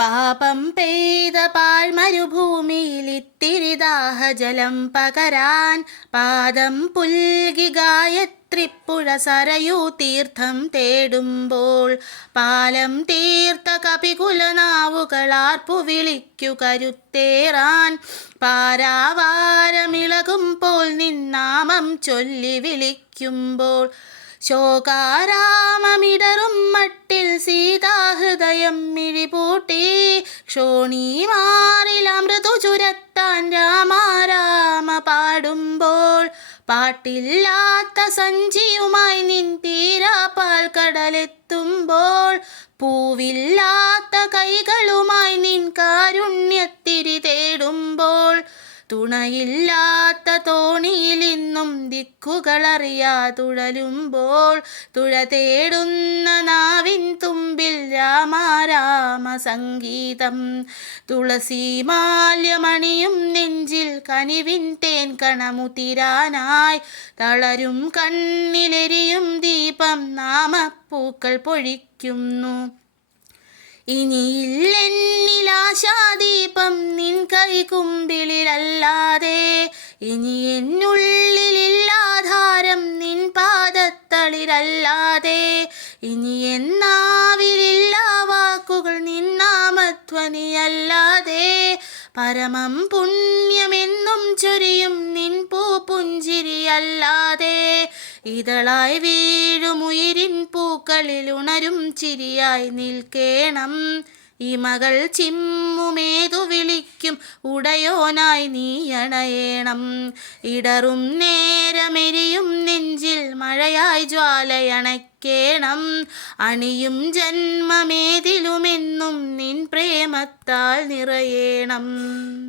പാപം പെയ്ത പാഴ്മരുഭൂമിയിലിത്തിരി ദാഹജലം പകരാൻ പാദം പുൽകി ഗായത്രിപ്പുഴ സരയൂ തീർത്ഥം തേടുമ്പോൾ പാലം തീർത്ത കപികുലനാവുകളാർപ്പു വിളിക്കു കരുത്തേറാൻ പാരാവാരമിളകുമ്പോൾ നിന്നാമം ചൊല്ലി വിളിക്കുമ്പോൾ ശോകാരാമമിടറും മട്ടിൽ സീതാഹൃദയം മിഴിപൂട്ടി ക്ഷോണീമാറിൽ അമൃതു ചുരത്താൻ രാമ പാടുമ്പോൾ പാട്ടില്ലാത്ത സഞ്ചിയുമായി നിൻ തീരാപ്പാൽ കടലെത്തുമ്പോൾ പൂവില്ലാത്ത കൈകളുമായി നിൻ കാരുണ്യത്തിരി തേടുമ്പോൾ തുണയില്ലാത്ത തോണിയിൽ ഇന്നും ദിക്കുകളറിയാതുഴലുമ്പോൾ തുഴ തേടുന്ന നാവിൻ തുമ്പിൽ രാമ സംഗീതം തുളസീമാല്യമണിയും നെഞ്ചിൽ കനിവിൻ തേൻ കണമുതിരാനായി തളരും കണ്ണിലെരിയും ദീപം നാമപ്പൂക്കൾ പൊഴിക്കുന്നു. ഇനിയില്ലെന്നിലാശാദീപം നിൻ കൈകുമ്പിളിലല്ലാതെ, ഇനി എന്നുള്ളിലില്ലാധാരം നിൻ പാദത്തളിരല്ലാതെ, ഇനി എന്നാവിലില്ല വാക്കുകൾ നിൻ നാമധ്വനിയല്ലാതെ, പരമം പുണ്യമെന്നും ചൊരിയും നിൻ പൂപ്പുഞ്ചിരിയല്ലാതെ, ഇതളായി വീഴുമുയിരിൻ പൂക്കളിൽ ഉണരും ചിരിയായി നിൽക്കേണം ഇമകൾ ചിമ്മുമേതു വിളിക്കും ഉടയോനായി നീ അണയേണം. ഇടറും നേരമെരിയും നെഞ്ചിൽ മഴയായി ജ്വാലയണയ്ക്കേണം. അണിയും ജന്മമേതിലുമെന്നും നിൻ പ്രേമത്താൽ നിറയേണം.